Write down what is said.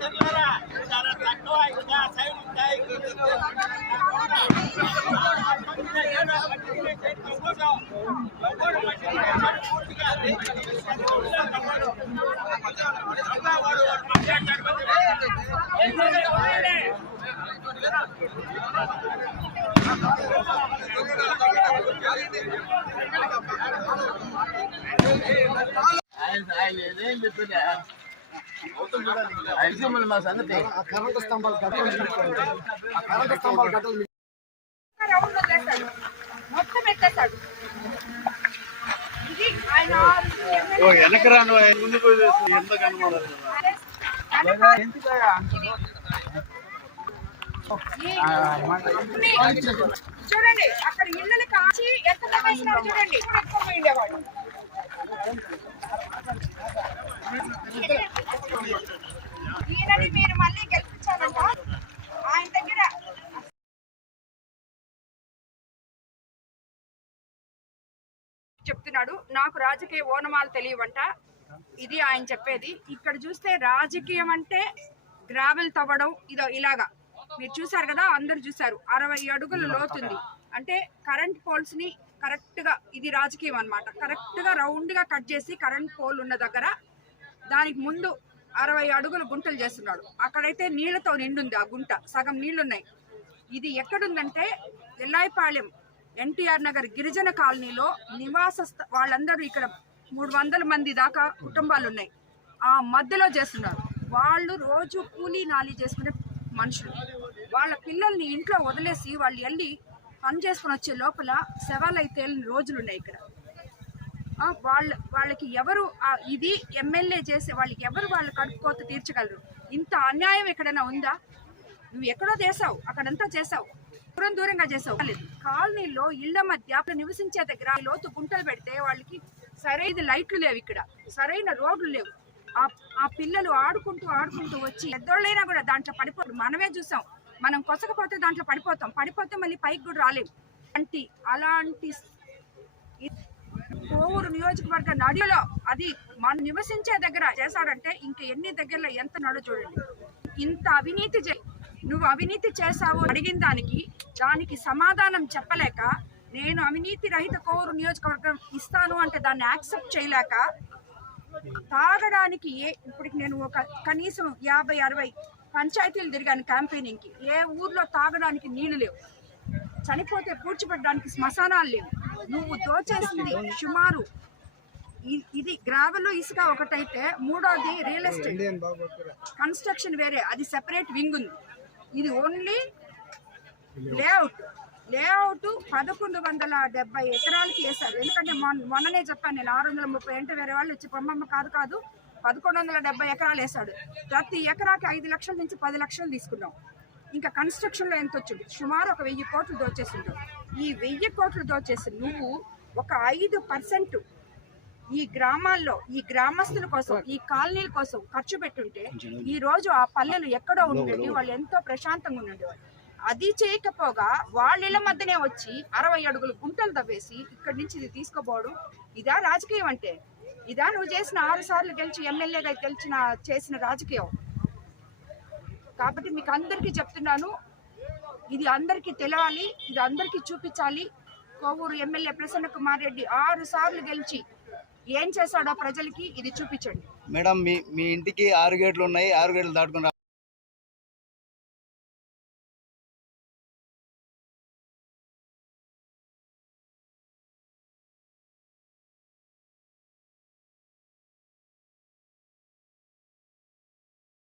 మా సంగతి చెప్తున్నా కరెంటు స్తంభాలు కరెంటు స్తంభాలు గట్టలు మొత్తం ఎత్తేస్తాడు ఇది ఆయన ఓ వెనక ఎంత చూడండి అక్కడ ఇళ్ళని కాచి ఎంత చూడండి. పట్టుకొని ఈయనని మీరు మళ్ళీ గెలిపించారంట ఆయన దగ్గర చెప్తున్నాడు నాకు రాజకీయ ఓనమాలు తెలియవంట. ఇది ఆయన చెప్పేది. ఇక్కడ చూస్తే రాజకీయం అంటే గ్రావెల్ తవ్వడం ఇదో ఇలాగా. మీరు చూసారు కదా అందరు చూసారు అరవై అడుగుల లోతుంది. అంటే కరెంట్ పోల్స్ని కరెక్ట్గా ఇది రాజకీయం అన్నమాట. కరెక్ట్గా రౌండ్గా కట్ చేసి కరెంట్ పోల్ ఉన్న దగ్గర దానికి ముందు అరవై అడుగులు గుంటలు చేస్తున్నాడు. అక్కడైతే నీళ్ళతో నిండుంది ఆ గుంట. సగం నీళ్ళున్నాయి. ఇది ఎక్కడుందంటే ఎల్లాయిపాళెం ఎన్టీఆర్ నగర్ గిరిజన కాలనీలో నివాస వాళ్ళందరూ ఇక్కడ మూడు వందల మంది దాకా కుటుంబాలు ఉన్నాయి ఆ మధ్యలో చేస్తున్నారు. వాళ్ళు రోజు కూలీ నాలి చేసుకునే మనుషులు. వాళ్ళ పిల్లల్ని ఇంట్లో వదిలేసి వాళ్ళు వెళ్ళి పని చేసుకుని వచ్చే లోపల శవాలు అయితే రోజులు ఉన్నాయి ఇక్కడ. వాళ్ళ వాళ్ళకి ఎవరు ఇది ఎమ్మెల్యే చేసే వాళ్ళకి ఎవరు వాళ్ళు కడుపుకోత తీర్చగలరు? ఇంత అన్యాయం ఎక్కడైనా ఉందా? నువ్వు ఎక్కడో చేసావు అక్కడంతా చేసావు. దూరం దూరంగా చేసావు. లేదు. కాలనీలో ఇళ్ళ మధ్య నివసించే దగ్గర లోతు గుంటలు పెడితే వాళ్ళకి సరైన లైట్లు లేవు ఇక్కడ. సరైన రోడ్లు లేవు. ఆ ఆ పిల్లలు ఆడుకుంటూ ఆడుకుంటూ వచ్చి పెద్దోళ్ళైనా కూడా దాంట్లో పడిపోరు మనమే చూసాం. మనం కొసకపోతే దాంట్లో పడిపోతాం. పడిపోతే మళ్ళీ పైకి కూడా రాలేము అలాంటి అలాంటి కోవూరు నియోజకవర్గ నడిలో అది మనం నివసించే దగ్గర చేశాడంటే ఇంక ఎన్ని దగ్గరలో ఎంత నడు చూడండి. ఇంత అవినీతి చే నువ్వు అవినీతి చేశావు అడిగిన దానికి దానికి సమాధానం చెప్పలేక నేను అవినీతి రహిత కోవూరు నియోజకవర్గం ఇస్తాను అంటే దాన్ని యాక్సెప్ట్ చేయలేక తాగడానికి ఏ ఇప్పటికి నేను ఒక కనీసం యాభై అరవై పంచాయతీలు తిరిగాను క్యాంపెయినింగ్కి ఏ ఊర్లో తాగడానికి నీళ్ళు లేవు. చనిపోతే పూడ్చిపెట్టడానికి శ్మశానాలు లేవు. నువ్వు దోచేసింది సుమారు ఇది గ్రావెల్ ఇసుక ఒకటైతే మూడోది రియల్ ఎస్టేట్. కన్స్ట్రక్షన్ వేరే అది సెపరేట్ వింగ్ ఉంది. ఇది ఓన్లీ లేఅవుట్. లేఅవుట్ పదకొండు వందల డెబ్బై ఎకరాలకి వేశారు. ఎందుకంటే మొన్న మొన్ననే చెప్పాను నేను ఆరు వందల ముప్పై అంటే వేరే వాళ్ళు వచ్చి పొమ్మమ్మ కాదు కాదు పదకొండు వందల డెబ్బై ఎకరాలు వేశాడు. ప్రతి ఎకరాకి ఐదు లక్షల నుంచి పది లక్షలు తీసుకున్నాం. ఇంకా కన్స్ట్రక్షన్లో ఎంత వచ్చింది సుమారు ఒక వెయ్యి కోట్లు దోచేసిండు. ఈ వెయ్యి కోట్లు దోచేసి నువ్వు ఒక ఐదు పర్సెంట్ ఈ గ్రామాల్లో ఈ గ్రామస్తుల కోసం ఈ కాలనీల కోసం ఖర్చు పెట్టుంటే ఈ రోజు ఆ పల్లెలు ఎక్కడో ఉండేవి వాళ్ళు ఎంతో ప్రశాంతంగా ఉండేవాళ్ళు అది చేయకపోగా వాళ్ళ ఇళ్ళ మధ్యనే వచ్చి అరవై అడుగులు గుంటలు తవ్వేసి ఇక్కడి నుంచి ఇది తీసుకోబోడు. ఇదా రాజకీయం అంటే. ఇదా నువ్వు చేసిన ఆరు సార్లు గెలిచి ఎమ్మెల్యేగా గెలిచిన చేసిన రాజకీయం. కాబట్టి మీకు అందరికీ చెప్తున్నాను ఇది అందరికీ తెలవాలి ఇది అందరికీ చూపించాలి. కోవూరు ఎమ్మెల్యే ప్రసన్న కుమార్ రెడ్డి ఆరు సార్లు గెలిచి ఏం చేశాడో ప్రజలకి ఇది చూపించండి. మేడం మీ మీ ఇంటికి ఆరు గేట్లు ఉన్నాయి ఆరు గేట్లు దాటుకుని